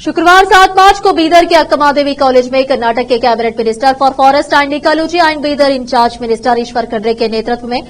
शुक्रवार 7 मार्च को बीदर के अक्कमा देवी कॉलेज में कर्नाटक के cabinet minister for forest and ecology and Bidar incharge minister Eshwar Khandre के नेतृत्व में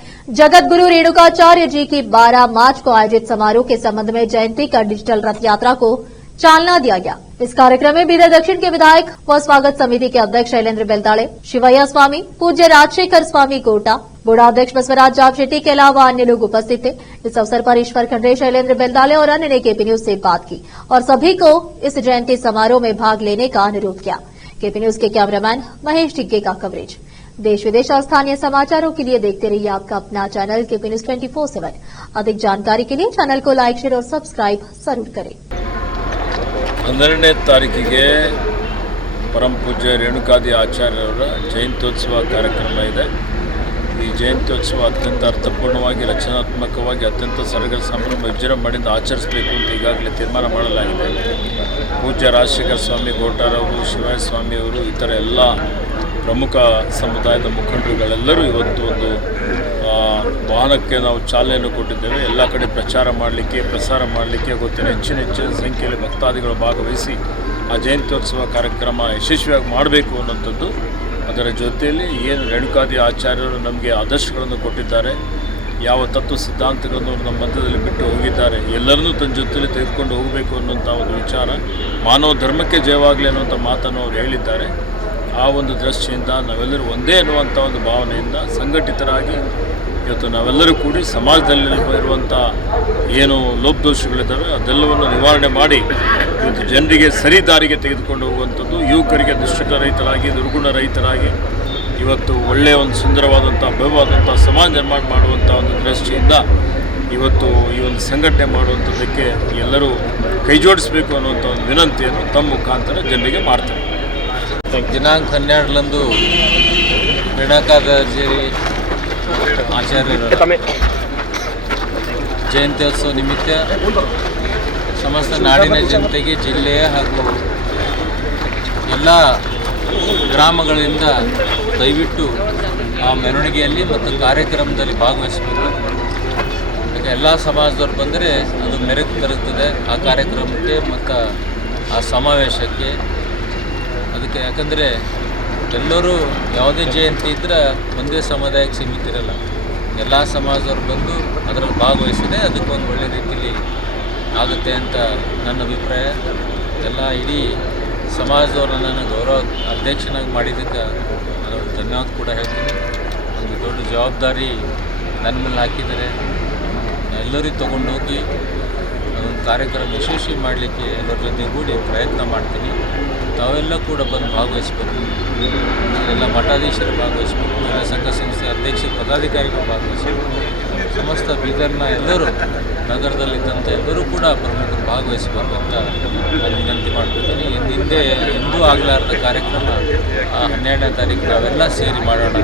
जगत गुरु रेणुकाचार्य जी की 12 मार्च को आयोजित समारोह के संबंध में जयंती का डिजिटल रथ यात्रा को चालना दिया गया। इस कार्यक्रम में बीदर दक्षिण के विधायक व स्वागत समिति के अध्यक्ष शैलेंद्र बेलदाड़े, शिवैया स्वामी, पूज्य राजशेखर स्वामी गोटा, बोर्ड अध्यक्ष बसवराज जाप शेट्टी के अलावा अन्य लोग उपस्थित थे। इस अवसर पर ईश्वर खंड्रे, शैलेंद्र बेलदाड़े और अन्य ने केपी न्यूज से बात की और सभी को इस जयंती समारोह में भाग लेने का अनुरोध किया। केपी न्यूज के कैमरामैन महेश टिग्गे का कवरेज। देश विदेश और स्थानीय समाचारों के लिए देखते रहिए आपका अपना चैनल केपी न्यूज 24/7। अधिक जानकारी के लिए चैनल को लाइक, शेयर और सब्सक्राइब जरूर करें। 12ನೇ ತಾರೀಕಿಗೆ ಪರಮ ಪೂಜ್ಯ ರೇಣುಕಾದಿ ಆಚಾರ್ಯರ ಜಯಂತ್ಯೋತ್ಸವ ಕಾರ್ಯಕ್ರಮ ಇದೆ. ಈ ಜಯಂತ್ಯೋತ್ಸವ ಅತ್ಯಂತ ಅರ್ಥಪೂರ್ಣವಾಗಿ, ರಚನಾತ್ಮಕವಾಗಿ, ಅತ್ಯಂತ ಸಡಗರ ಸಂಭ್ರಮ ವಿಜೃಂಭಣೆಯಿಂದ ಆಚರಿಸಬೇಕು ಅಂತ ಈಗಾಗಲೇ ತೀರ್ಮಾನ ಮಾಡಲಾಗಿದೆ. ಪೂಜ್ಯ ರಾಜಶೇಖರ ಸ್ವಾಮಿ ಗೋಟಾರವರು, ಶಿವಯ್ಯ ಸ್ವಾಮಿಯವರು, ಇತರ ಎಲ್ಲ ಪ್ರಮುಖ ಸಮುದಾಯದ ಮುಖಂಡರುಗಳೆಲ್ಲರೂ ಇವತ್ತು ಒಂದು ವಾಹನಕ್ಕೆ ನಾವು ಚಾಲನೆಯನ್ನು ಕೊಟ್ಟಿದ್ದೇವೆ. ಎಲ್ಲ ಕಡೆ ಪ್ರಚಾರ ಮಾಡಲಿಕ್ಕೆ, ಪ್ರಸಾರ ಮಾಡಲಿಕ್ಕೆ ಗೊತ್ತಿನ ಹೆಚ್ಚಿನ ಸಂಖ್ಯೆಯಲ್ಲಿ ಭಕ್ತಾದಿಗಳು ಭಾಗವಹಿಸಿ ಆ ಜಯಂತ್ಯೋತ್ಸವ ಕಾರ್ಯಕ್ರಮ ಯಶಸ್ವಿಯಾಗಿ ಮಾಡಬೇಕು ಅನ್ನೋಂಥದ್ದು. ಅದರ ಜೊತೆಯಲ್ಲಿ ಏನು ರೇಣುಕಾದಿ ಆಚಾರ್ಯರು ನಮಗೆ ಆದರ್ಶಗಳನ್ನು ಕೊಟ್ಟಿದ್ದಾರೆ, ಯಾವ ತತ್ವ ಸಿದ್ಧಾಂತಗಳನ್ನು ನಮ್ಮ ಮಧ್ಯದಲ್ಲಿ ಬಿಟ್ಟು ಹೋಗಿದ್ದಾರೆ, ಎಲ್ಲರನ್ನೂ ತನ್ನ ಜೊತೆಯಲ್ಲಿ ತೆಗೆದುಕೊಂಡು ಹೋಗಬೇಕು ಅನ್ನೋಂಥ ಒಂದು ವಿಚಾರ, ಮಾನವ ಧರ್ಮಕ್ಕೆ ಜಯವಾಗಲಿ ಅನ್ನುವಂಥ ಮಾತನ್ನು ಅವರು ಹೇಳಿದ್ದಾರೆ. ಆ ಒಂದು ದೃಷ್ಟಿಯಿಂದ ನಾವೆಲ್ಲರೂ ಒಂದೇ ಅನ್ನುವಂಥ ಒಂದು ಭಾವನೆಯಿಂದ ಸಂಘಟಿತರಾಗಿ ಇವತ್ತು ನಾವೆಲ್ಲರೂ ಕೂಡಿ ಸಮಾಜದಲ್ಲಿ ಇರುವಂಥ ಏನು ಲೋಪದೋಷಗಳಿದ್ದಾವೆ ಅದೆಲ್ಲವನ್ನು ನಿವಾರಣೆ ಮಾಡಿ ಇವತ್ತು ಜನರಿಗೆ ಸರಿ ದಾರಿಗೆ ತೆಗೆದುಕೊಂಡು ಹೋಗುವಂಥದ್ದು, ಯುವಕರಿಗೆ ದುಶ್ಚಟ ರಹಿತರಾಗಿ, ದುರ್ಗುಣ ರಹಿತರಾಗಿ ಇವತ್ತು ಒಳ್ಳೆಯ ಒಂದು ಸುಂದರವಾದಂಥ ಭವ್ಯವಾದಂಥ ಸಮಾಜ ನಿರ್ಮಾಣ ಮಾಡುವಂಥ ಒಂದು ದೃಷ್ಟಿಯಿಂದ ಇವತ್ತು ಈ ಒಂದು ಸಂಘಟನೆ ಮಾಡುವಂಥದ್ದಕ್ಕೆ ಎಲ್ಲರೂ ಕೈ ಜೋಡಿಸಬೇಕು ಅನ್ನುವಂಥ ಒಂದು ವಿನಂತಿಯನ್ನು ತಮ್ಮ ಮುಖಾಂತರ ಜನರಿಗೆ ಮಾಡ್ತಾರೆ. ದಿನಾಂಕ 12ರಂದು ರೇಣುಕಾಚಾರ್ಯ ಆಚಾರ್ಯರ ಜಯಂತ್ಯೋತ್ಸವ ನಿಮಿತ್ತ ಸಮಸ್ತ ನಾಡಿನ ಜನತೆಗೆ, ಜಿಲ್ಲೆಯ ಹಾಗೂ ಎಲ್ಲ ಗ್ರಾಮಗಳಿಂದ ದಯವಿಟ್ಟು ಆ ಮೆರವಣಿಗೆಯಲ್ಲಿ ಮತ್ತು ಕಾರ್ಯಕ್ರಮದಲ್ಲಿ ಭಾಗವಹಿಸಬೇಕು. ಯಾಕೆ ಎಲ್ಲ ಸಮಾಜದವ್ರು ಬಂದರೆ ಅದು ಮೆರುಗು ತರುತ್ತದೆ ಆ ಕಾರ್ಯಕ್ರಮಕ್ಕೆ ಮತ್ತು ಆ ಸಮಾವೇಶಕ್ಕೆ. ಅದಕ್ಕೆ ಯಾಕಂದರೆ ಎಲ್ಲರೂ ಯಾವುದೇ ಜಯಂತಿ ಇದ್ದರೆ ಒಂದೇ ಸಮುದಾಯಕ್ಕೆ ಸೀಮಿತ ಇರಲ್ಲ, ಎಲ್ಲ ಸಮಾಜದವ್ರು ಬಂದು ಅದರಲ್ಲಿ ಭಾಗವಹಿಸಿದರೆ ಅದಕ್ಕೊಂದು ಒಳ್ಳೆ ರೀತಿಯಲ್ಲಿ ಆಗುತ್ತೆ ಅಂತ ನನ್ನ ಅಭಿಪ್ರಾಯ. ಎಲ್ಲ ಇಡೀ ಸಮಾಜದವ್ರು ನನ್ನನ್ನು ಗೌರವ ಅಧ್ಯಕ್ಷನಾಗಿ ಮಾಡಿದ್ದಕ್ಕೆ ನಾನು ಧನ್ಯವಾದ ಕೂಡ ಹೇಳ್ತೀನಿ. ಒಂದು ದೊಡ್ಡ ಜವಾಬ್ದಾರಿ ನನ್ನ ಮೇಲೆ ಹಾಕಿದ್ದಾರೆ. ಎಲ್ಲರಿಗೂ ತೊಗೊಂಡೋಗಿ ಅದೊಂದು ಕಾರ್ಯಕ್ರಮ ಯಶಸ್ವಿ ಮಾಡಲಿಕ್ಕೆ ಎಲ್ಲರ ಜೊತೆ ಕೂಡಿ ಪ್ರಯತ್ನ ಮಾಡ್ತೀನಿ. ತಾವೆಲ್ಲ ಕೂಡ ಬಂದು ಭಾಗವಹಿಸಬೇಕು. ಎಲ್ಲ ಮಠಾಧೀಶರು ಭಾಗವಹಿಸಬೇಕು, ಎಲ್ಲ ಸಂಘ ಸಂಸ್ಥೆ ಅಧ್ಯಕ್ಷರು, ಪದಾಧಿಕಾರಿಗಳು ಭಾಗವಹಿಸಬೇಕು. ಸಮಸ್ತ ಬೀದರ್ನ ಎಲ್ಲರೂ, ನಗರದಲ್ಲಿದ್ದಂಥ ಎಲ್ಲರೂ ಕೂಡ ಪ್ರಮುಖರು ಭಾಗವಹಿಸಬೇಕು ಅಂತ ನಾನು ವಿನಂತಿ ಮಾಡ್ಕೊತೀನಿ. ಹಿಂದೆ ಎಂದೂ ಆಗಲಾರದ ಕಾರ್ಯಕ್ರಮ 12ನೇ ತಾರೀಕು ನಾವೆಲ್ಲ ಸೇರಿ ಮಾಡೋಣ.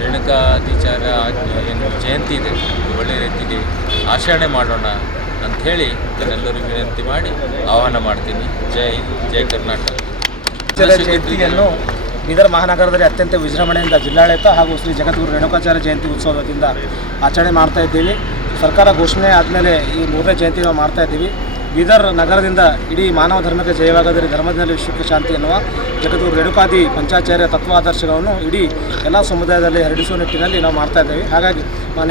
ರೇಣುಕಾಚಾರ್ಯ ಏನು ಜಯಂತಿ ಇದೆ, ಒಳ್ಳೆಯ ರೀತಿಯಲ್ಲಿ ಆಚರಣೆ ಮಾಡೋಣ ಅಂಥೇಳಿ ನಾನೆಲ್ಲರಿಗೂ ವಿನಂತಿ ಮಾಡಿ ಆಹ್ವಾನ ಮಾಡ್ತೀನಿ. ಜೈ ಹಿಂದ್, ಜೈ ಕರ್ನಾಟಕ. ಜಯಂತಿಯನ್ನು ಬೀದರ್ ಮಹಾನಗರದಲ್ಲಿ ಅತ್ಯಂತ ವಿಜೃಂಭಣೆಯಿಂದ ಜಿಲ್ಲಾಡಳಿತ ಹಾಗೂ ಶ್ರೀ ಜಗದ್ಗುರು ರೇಣುಕಾಚಾರ್ಯ ಜಯಂತಿ ಉತ್ಸವದಿಂದ ಆಚರಣೆ ಮಾಡ್ತಾ ಇದ್ದೀವಿ. ಸರ್ಕಾರ ಘೋಷಣೆ ಆದಮೇಲೆ ಈ 3ನೇ ಜಯಂತಿ ನಾವು ಮಾಡ್ತಾ ಇದ್ದೀವಿ. ಬೀದರ್ ನಗರದಿಂದ ಇಡೀ ಮಾನವ ಧರ್ಮಕ್ಕೆ ಜಯವಾಗದರೆ ಧರ್ಮದಲ್ಲಿ ವಿಶ್ವಕ್ಕೆ ಶಾಂತಿ ಎನ್ನುವ ಜಗದ್ಗುರು ರೇಣುಕಾದಿ ಪಂಚಾಚಾರ್ಯ ತತ್ವಾದರ್ಶಗಳನ್ನು ಇಡೀ ಎಲ್ಲ ಸಮುದಾಯದಲ್ಲಿ ಹರಡಿಸುವ ನಿಟ್ಟಿನಲ್ಲಿ ನಾವು ಮಾಡ್ತಾ ಇದ್ದೇವೆ. ಹಾಗಾಗಿ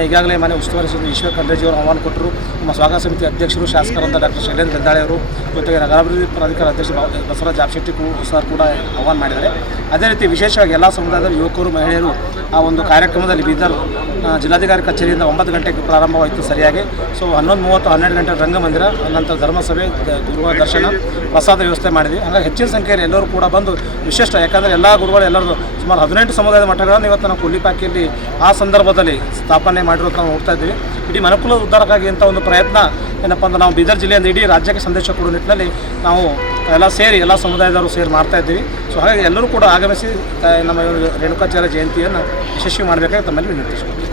ಈಗಾಗಲೇ ಉಸ್ತುವಾರಿ ಸಚಿವ ಈಶ್ವರ್ ಖಂಡ್ರೆಜಿಯವರು ಆಹ್ವಾನ ಕೊಟ್ಟರು. ನಮ್ಮ ಸ್ವಾಗತ ಸಮಿತಿ ಅಧ್ಯಕ್ಷರು ಶಾಸಕರಾದ ಡಾಕ್ಟರ್ ಶೈಲೇಂದ್ರ ಬೆಲ್ದಾಳೆ ಅವರು, ಜೊತೆಗೆ ನಗರಾಭಿವೃದ್ಧಿ ಪ್ರಾಧಿಕಾರ ಅಧ್ಯಕ್ಷ ಬಸವರಾಜ್ ಜಾಪ್ ಶೆಟ್ಟಿ ಸರ್ ಕೂಡ ಆಹ್ವಾನ ಮಾಡಿದ್ದಾರೆ. ಅದೇ ರೀತಿ ವಿಶೇಷವಾಗಿ ಎಲ್ಲ ಸಮುದಾಯದ ಯುವಕರು, ಮಹಿಳೆಯರು ಆ ಒಂದು ಕಾರ್ಯಕ್ರಮದಲ್ಲಿ ಬೀದರ್ ಜಿಲ್ಲಾಧಿಕಾರಿ ಕಚೇರಿಯಿಂದ 9 ಗಂಟೆಗೆ ಪ್ರಾರಂಭವಾಯಿತು ಸರಿಯಾಗಿ. ಸೊ 11:30, 12 ಗಂಟೆ ರಂಗಮಂದಿರ, ನಂತರ ಧರ್ಮಸಭೆ, ಗುರುಗಳ ದರ್ಶನ, ಪ್ರಸಾದ ವ್ಯವಸ್ಥೆ ಮಾಡಿದ್ವಿ. ಹಾಗಾಗಿ ಹೆಚ್ಚಿನ ಸಂಖ್ಯೆಯಲ್ಲಿ ಎಲ್ಲರೂ ಕೂಡ ಬಂದು ವಿಶಿಷ್ಟ, ಯಾಕಂದರೆ ಎಲ್ಲ ಗುರುಗಳು ಎಲ್ಲರೂ ಸುಮಾರು 18 ಸಮುದಾಯದ ಮಠಗಳನ್ನು ಇವತ್ತು ನಾವು ಕೊಲ್ಲಿಪಾಕಿಯಲ್ಲಿ ಆ ಸಂದರ್ಭದಲ್ಲಿ ಸ್ಥಾಪನೆ ಮಾಡಿರೋದು ನಾವು ನೋಡ್ತಾ ಇದ್ದೀವಿ. ಇಡೀ ಮನುಕುಲದ ಉದ್ಧಾರಕ್ಕಾಗಿ ಇಂಥ ಒಂದು ಪ್ರಯತ್ನ ಏನಪ್ಪ ಅಂದ್ರೆ ನಾವು ಬೀದರ್ ಜಿಲ್ಲೆಯಿಂದ ಇಡೀ ರಾಜ್ಯಕ್ಕೆ ಸಂದೇಶ ಕೊಡುವ ನಿಟ್ಟಿನಲ್ಲಿ ನಾವು ಎಲ್ಲ ಸಮುದಾಯದವರು ಸೇರಿ ಮಾಡ್ತಾ ಇದ್ದೀವಿ. ಸೊ ಹಾಗಾಗಿ ಎಲ್ಲರೂ ಕೂಡ ಆಗಮಿಸಿ ನಮ್ಮ ರೇಣುಕಾಚಾರ್ಯ ಜಯಂತಿಯನ್ನು ಯಶಸ್ವಿ ಮಾಡಬೇಕಾಗಿ ತಮ್ಮಲ್ಲಿ ವಿನಂತಿಸ್ತೀವಿ.